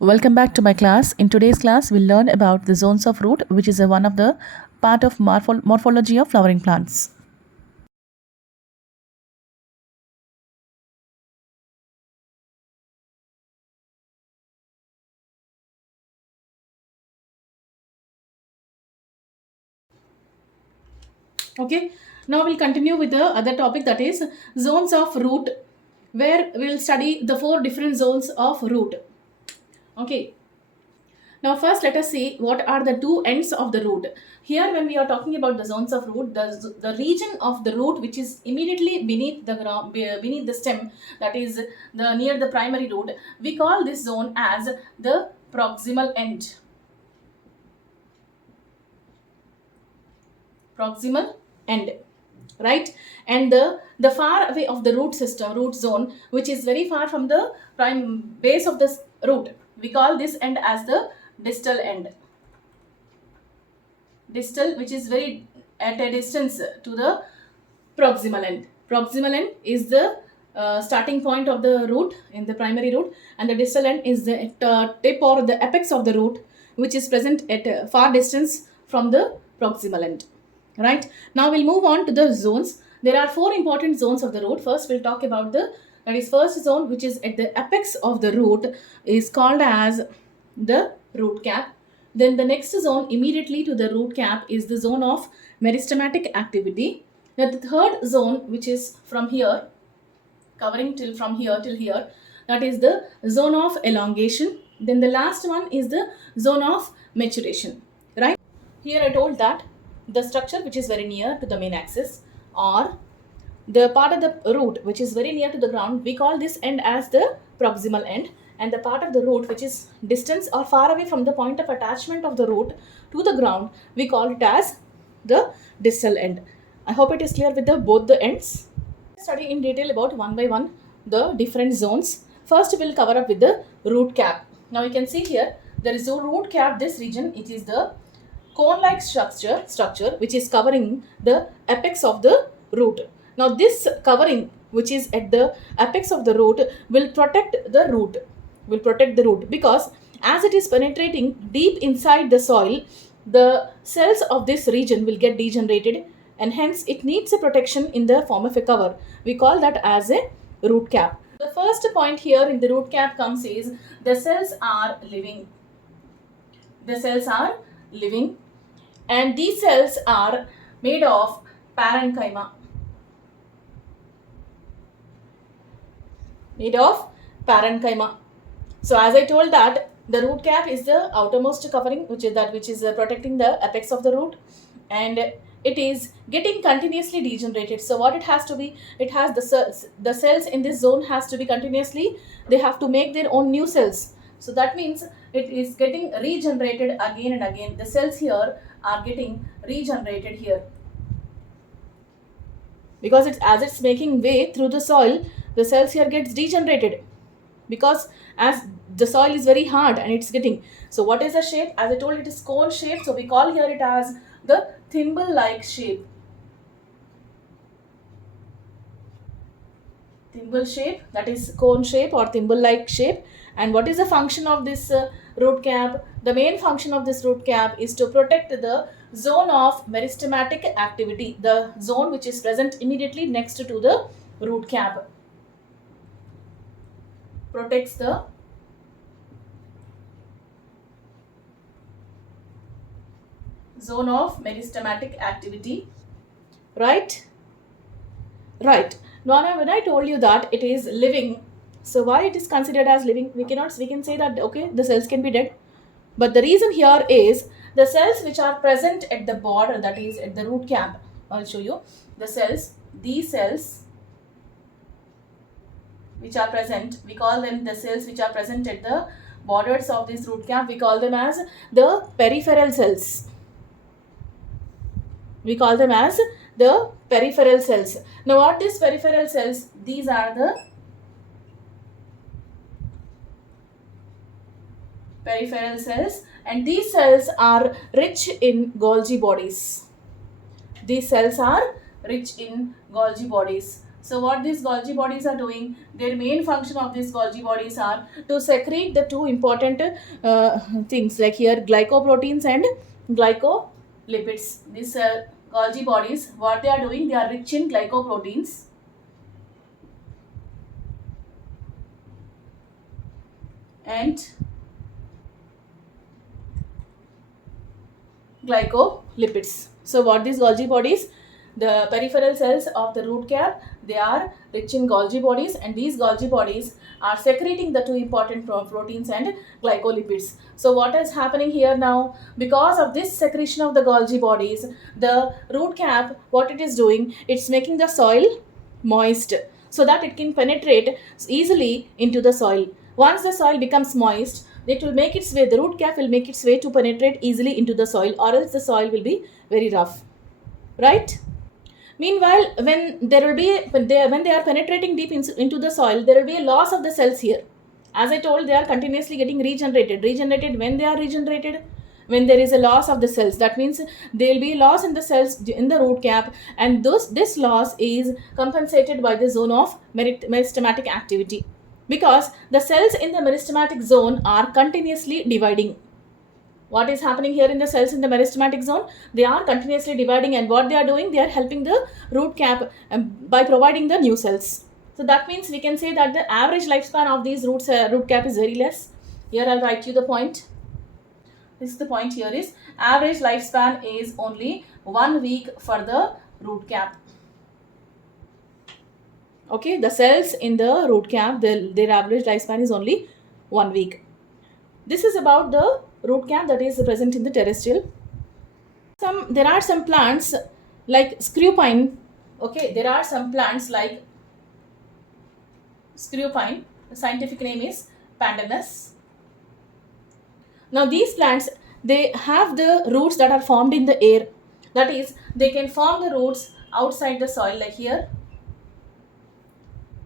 Welcome back to my class. In today's class, we'll learn about the zones of root, which is one of the part of morphology of flowering plants. Okay, now we'll continue with the other topic, that is zones of root, where we'll study the four different zones of root. Okay, now first let us see what are the two ends of the root. Here when we are talking about the zones of root, the region of the root which is immediately beneath the ground, beneath the stem, that is the near the primary root, we call this zone as the proximal end. Proximal end, right? And the far away of the root system, root zone, which is very far from the prime base of the root, we call this end as the distal end. Distal, which is very at a distance to the proximal end. Proximal end is the starting point of the root in the primary root, and the distal end is the tip or the apex of the root, which is present at a far distance from the proximal end. Right, now we'll move on to the zones. There are four important zones of the root. First we'll talk about the, that is first zone, which is at the apex of the root, is called as the root cap. Then the next zone immediately to the root cap is the zone of meristematic activity. Then the third zone, which is from here, covering till from here till here, that is the zone of elongation. Then the last one is the zone of maturation. Right? Here I told that the structure which is very near to the main axis, or the part of the root which is very near to the ground, we call this end as the proximal end, and the part of the root which is distance or far away from the point of attachment of the root to the ground, we call it as the distal end. I hope it is clear with the both the ends. Study in detail about one by one the different zones. First we'll cover up with the root cap. Now you can see here there is a root cap. This region, it is the cone-like structure which is covering the apex of the root. Now this covering which is at the apex of the root will protect the root, because as it is penetrating deep inside the soil, the cells of this region will get degenerated, and hence it needs a protection in the form of a cover. We call that as a root cap. The first point here in the root cap comes is the cells are living. The cells are living, and these cells are made of parenchyma. Made of parenchyma. So as I told that the root cap is the outermost covering, which is protecting the apex of the root, and it is getting continuously degenerated. So what it has to be, it has the cells in this zone has to be continuously, they have to make their own new cells. So that means it is getting regenerated again and again. The cells here are getting regenerated here, because it's making way through the soil, the cells here gets degenerated, because as the soil is very hard and it's getting. So what is the shape? As I told, it is cone shape, so we call here it as the thimble like shape. Thimble shape, that is cone shape or thimble like shape. And what is the function of this root cap? The main function of this root cap is to protect the zone of meristematic activity, the zone which is present immediately next to the root cap. Protects the zone of meristematic activity. Right? Right. Now when I told you that it is living, so why it is considered as living? We can say that okay, the cells can be dead. But the reason here is the cells which are present at the border, that is at the root cap. I'll show you the cells. These cells which are present, we call them the cells which are present at the borders of this root cap. We call them as the peripheral cells. We call them as the peripheral cells. Now what is peripheral cells? These are the peripheral cells, and these cells are rich in Golgi bodies. These cells are rich in Golgi bodies. So what these Golgi bodies are doing, their main function of these Golgi bodies are to secrete the two important things, like here glycoproteins and glycolipids. These Golgi bodies, what they are doing, they are rich in glycoproteins and glycolipids. So what these Golgi bodies, the peripheral cells of the root cap, they are rich in Golgi bodies, and these Golgi bodies are secreting the two important proteins and glycolipids. So what is happening here now? Because of this secretion of the Golgi bodies, the root cap, what it is doing, it's making the soil moist so that it can penetrate easily into the soil. Once the soil becomes moist, it will make its way, the root cap will make its way to penetrate easily into the soil, or else the soil will be very rough, right? Meanwhile, when they are penetrating deep into the soil, there will be a loss of the cells here. As I told, they are continuously getting regenerated. Regenerated when they are regenerated? When there is a loss of the cells. That means there will be loss in the cells in the root cap, and this loss is compensated by the zone of meristematic activity, because the cells in the meristematic zone are continuously dividing. What is happening here in the cells in the meristematic zone? They are continuously dividing, and what they are doing, they are helping the root cap by providing the new cells. So that means we can say that the average lifespan of these root cap is very less. Here I'll write you the point. This is the point here is average lifespan is only 1 week for the root cap. Okay, the cells in the root cap, their average lifespan is only 1 week. This is about the root cap that is present in the terrestrial. There are some plants like screw pine. Okay, there are some plants like screw pine. The scientific name is Pandanus. Now these plants, they have the roots that are formed in the air. That is, they can form the roots outside the soil, like here.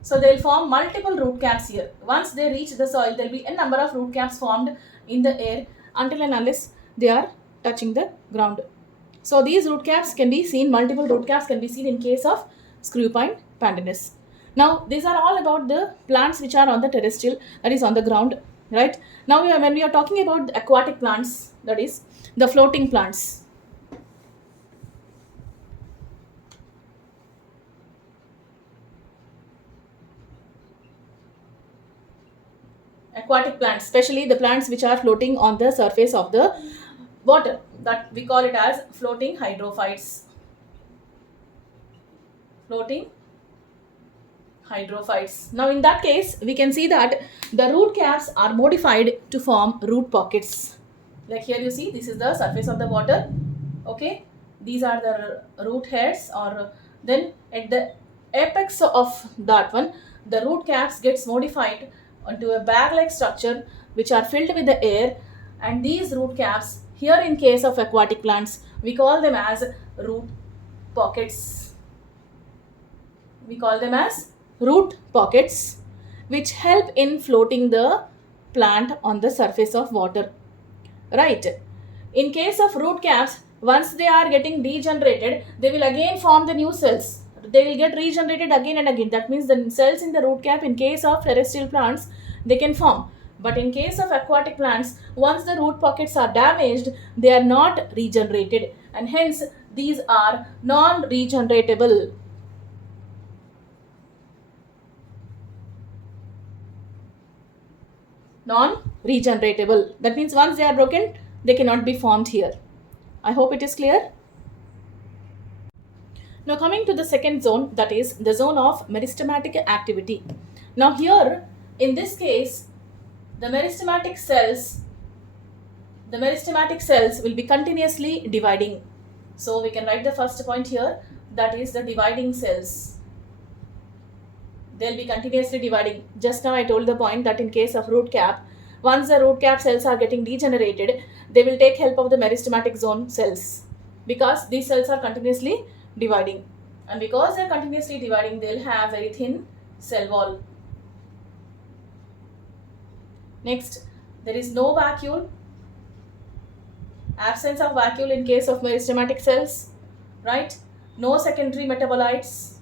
So they will form multiple root caps here. Once they reach the soil, there will be a number of root caps formed in the air until and unless they are touching the ground. So these root caps can be seen, multiple root caps can be seen in case of screw pine Pandanus. Now these are all about the plants which are on the terrestrial, that is on the ground, right? Now when we are talking about the aquatic plants, that is the floating plants. Aquatic plants, especially the plants which are floating on the surface of the water, that we call it as floating hydrophytes. Floating hydrophytes. Now in that case, we can see that the root caps are modified to form root pockets. Like here you see, this is the surface of the water. Okay, these are the root heads, or then at the apex of that one, the root caps gets modified onto a bag-like structure which are filled with the air, and these root caps, here in case of aquatic plants, we call them as root pockets. We call them as root pockets, which help in floating the plant on the surface of water, right? In case of root caps, once they are getting degenerated, they will again form the new cells. They will get regenerated again and again. That means the cells in the root cap, in case of terrestrial plants, they can form. But in case of aquatic plants, once the root pockets are damaged, they are not regenerated, and hence these are non-regeneratable. Non-regeneratable. That means once they are broken, they cannot be formed here. I hope it is clear. Now coming to the second zone, that is the zone of meristematic activity. Now here, in this case, the meristematic cells will be continuously dividing. So we can write the first point here, that is the dividing cells. They'll be continuously dividing. Just now I told the point that in case of root cap, once the root cap cells are getting degenerated, they will take help of the meristematic zone cells, because these cells are continuously dividing, and because they are continuously dividing, they'll have very thin cell wall. Next, there is no vacuole, absence of vacuole in case of meristematic cells, right? No secondary metabolites.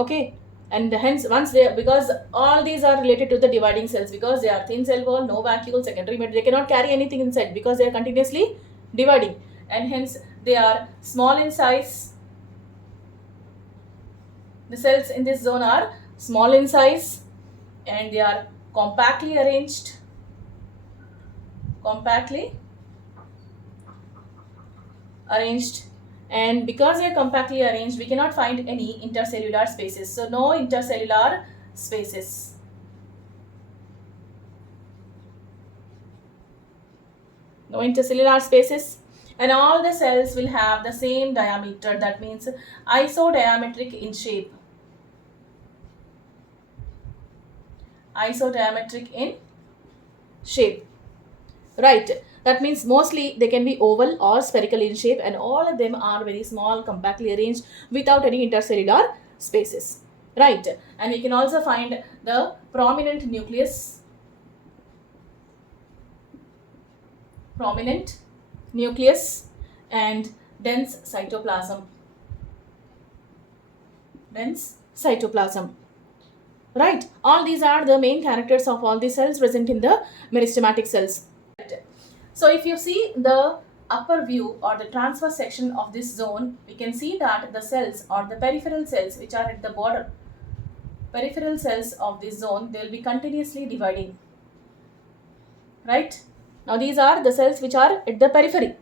Okay, and hence once they, because all these are related to the dividing cells, because they are thin cell wall, no vacuole, secondary matter, they cannot carry anything inside because they are continuously dividing, and hence they are small in size. The cells in this zone are small in size and they are compactly arranged, compactly arranged, and because they are compactly arranged, we cannot find any intercellular spaces. So no intercellular spaces. No intercellular spaces, and all the cells will have the same diameter, that means isodiametric in shape. Isodiametric in shape, right? That means mostly they can be oval or spherical in shape, and all of them are very small, compactly arranged without any intercellular spaces, right? And we can also find the prominent nucleus, prominent nucleus, and dense cytoplasm, dense cytoplasm, right? All these are the main characters of all the cells present in the meristematic cells. So if you see the upper view or the transverse section of this zone, we can see that the cells or the peripheral cells which are at the border, peripheral cells of this zone, they will be continuously dividing, right? Now these are the cells which are at the periphery.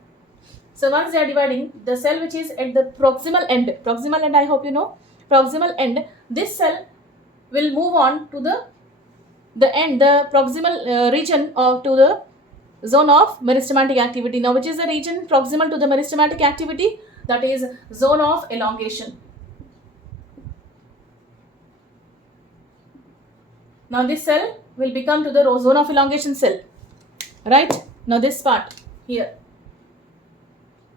So once they are dividing, the cell which is at the proximal end, I hope you know, proximal end, this cell will move on to the end, the proximal region, or to the zone of meristematic activity. Now which is the region proximal to the meristematic activity? That is zone of elongation. Now this cell will become to the zone of elongation cell, right? Now this part here,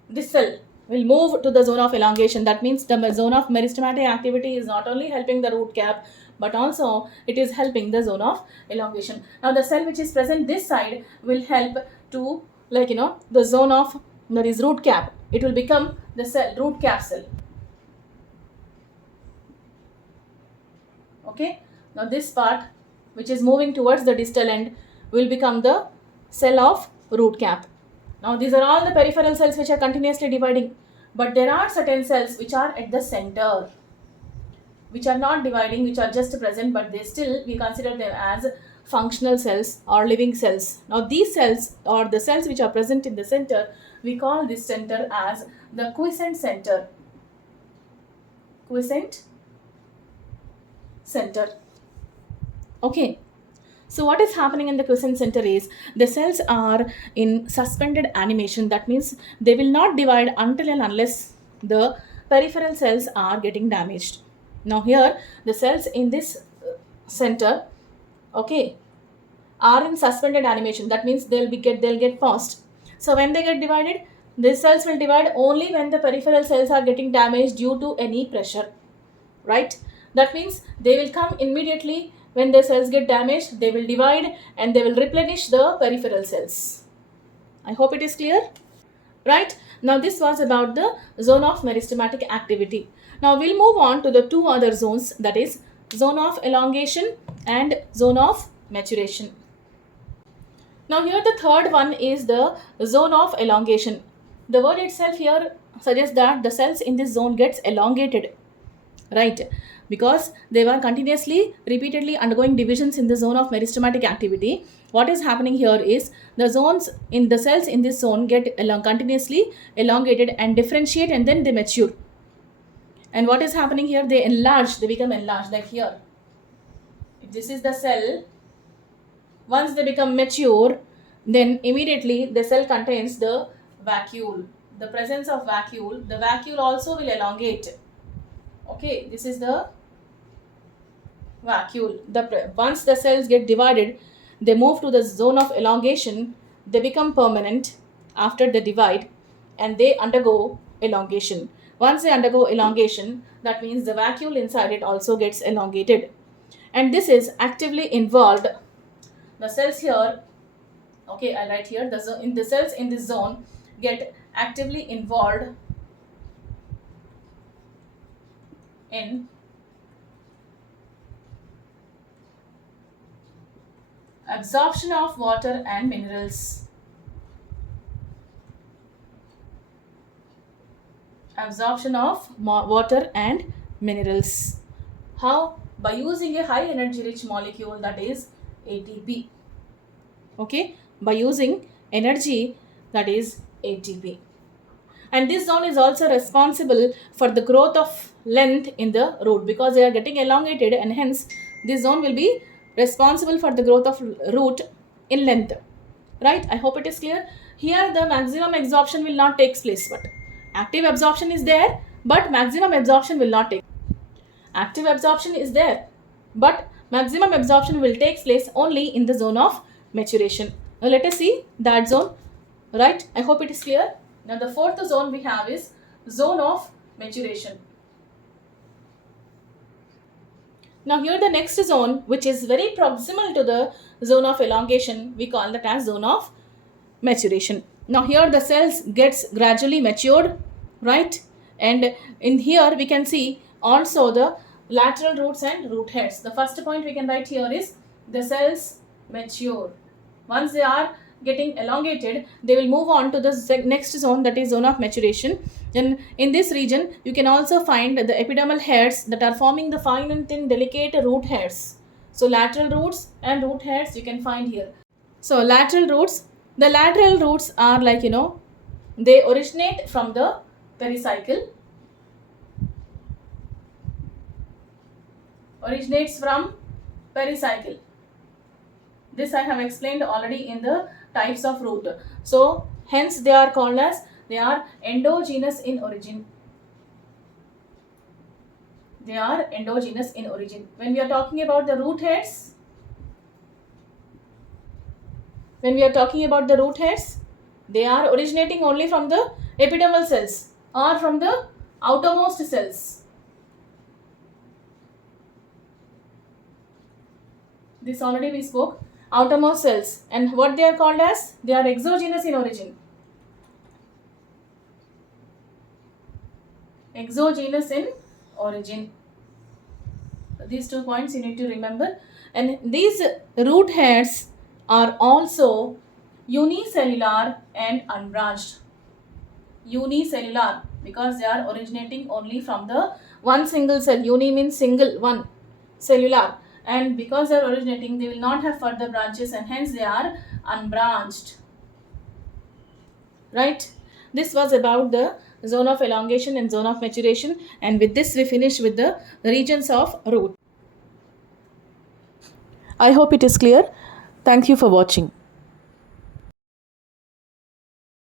this cell will move to the zone of elongation. That means the zone of meristematic activity is not only helping the root cap, but also it is helping the zone of elongation. Now the cell which is present this side will help to, like, the zone of, that is root cap, it will become the cell root cap cell. Okay, now this part which is moving towards the distal end will become the cell of root cap. Now these are all the peripheral cells which are continuously dividing, but there are certain cells which are at the center, which are not dividing, which are just present, but they still, we consider them as functional cells or living cells. Now these cells, or the cells which are present in the center, we call this center as the quiescent center. Quiescent center. Okay. So what is happening in the quiescent center is the cells are in suspended animation. That means they will not divide until and unless the peripheral cells are getting damaged. Now here the cells in this center, okay, are in suspended animation. That means they'll get paused. So when they get divided, these cells will divide only when the peripheral cells are getting damaged due to any pressure, right? That means they will come immediately when the cells get damaged, they will divide and they will replenish the peripheral cells. I hope it is clear, right? Now this was about the zone of meristematic activity. Now we'll move on to the two other zones, that is zone of elongation and zone of maturation. Now here the third one is the zone of elongation. The word itself here suggests that the cells in this zone gets elongated, right? Because they were continuously, repeatedly undergoing divisions in the zone of meristematic activity. What is happening here is the zones in the cells in this zone get continuously elongated and differentiate, and then they mature. And what is happening here? They enlarge, they become enlarged. Like here, if this is the cell, once they become mature, then immediately the cell contains the vacuole. The presence of vacuole, the vacuole also will elongate. Okay, this is the vacuole. Once the cells get divided, they move to the zone of elongation. They become permanent after the divide, and they undergo elongation. Once they undergo elongation, that means the vacuole inside it also gets elongated, and this is actively involved. The cells here, okay, I'll write here, the cells in this zone get actively involved in Absorption of water and minerals. Absorption of water and minerals. How? By using a high energy rich molecule, that is ATP. Okay, by using energy, that is ATP. And this zone is also responsible for the growth of length in the root, because they are getting elongated, and hence this zone will be responsible for the growth of root in length. Right? I hope it is clear. Here the maximum absorption will not take place, but active absorption is there, but maximum absorption will not take. Active absorption is there, but maximum absorption will take place only in the zone of maturation. Now let us see that zone. Right? I hope it is clear. Now the fourth zone we have is zone of maturation. Now here the next zone, which is very proximal to the zone of elongation, we call that as zone of maturation. Now here the cells gets gradually matured, right? And in here we can see also the lateral roots and root heads. The first point we can write here is the cells mature. Once they are getting elongated, they will move on to the next zone, that is zone of maturation. Then in this region you can also find the epidermal hairs that are forming the fine and thin delicate root hairs. So lateral roots and root hairs you can find here. So lateral roots, the lateral roots are like, they originate from the pericycle. Originates from pericycle. This I have explained already in the types of root. So hence they are called as, they are endogenous in origin. They are endogenous in origin. When we are talking about the root hairs, they are originating only from the epidermal cells or from the outermost cells. This already we spoke. Outermost cells, and what they are called as, they are exogenous in origin. Exogenous in origin. These 2 points you need to remember. And these root hairs are also unicellular and unbranched. Unicellular, because they are originating only from the one single cell. Uni means single, one, cellular. And because they are originating, they will not have further branches, and hence they are unbranched. Right? This was about the zone of elongation and zone of maturation, and with this we finish with the regions of root. I hope it is clear. Thank you for watching.